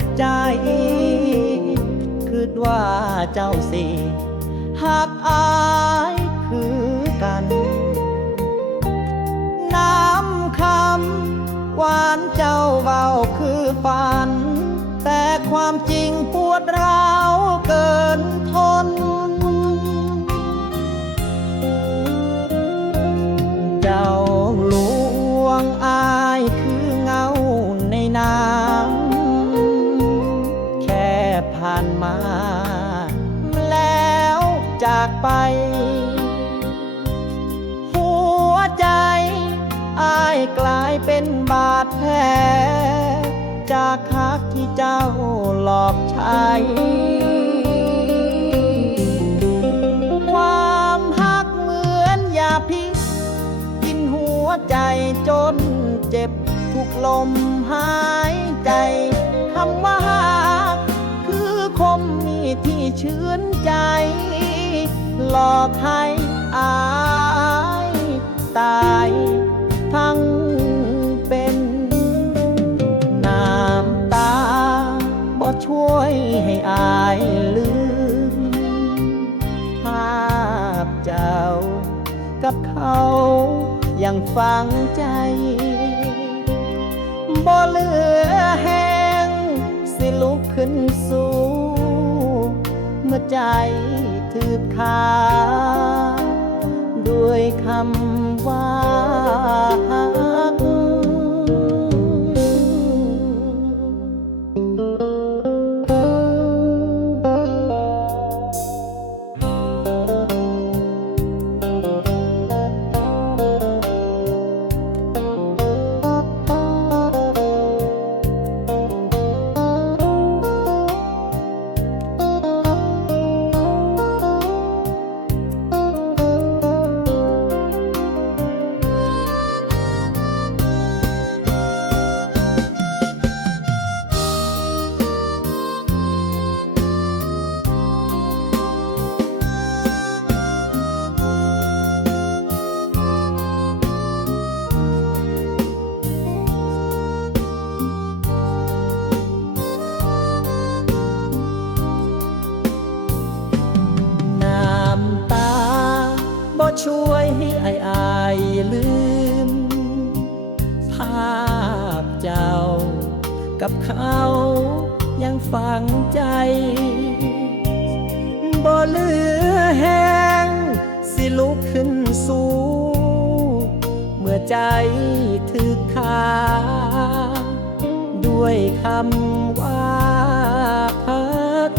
ดใจคิดว่าเจ้าสิหักอายคือกันน้ำคำหวานเจ้าเบาคือฝันแต่ความจริงปวดร้าวเกินทนเจ้าลวงอายคือเงาในน้ำแค่ผ่านมาแล้วจากไปหัวใจอายกลายเป็นบาดแผลจากฮักที่เจ้าหลอกใช้ความฮักเหมือนยาพิษกินหัวใจจนเจ็บทุกลมหายใจคำว่าฮักคือคมมีที่ชื่นใจหลอกให้อายตายทั้งเป็นน้ำตาบ่ช่วยให้อายลืมภาพเจ้ากับเขายังฝังใจบ่เหลือแห้งสิลุกขึ้นสู้เมื่อใจถือขาด้วยคำว่าฮักช่วยให้อายลืมภาพเจ้ากับเขายังฝังใจบ่เหลือแห้งสิลุกขึ้นสู้เมื่อใจถึกขาด้วยคำว่าพัก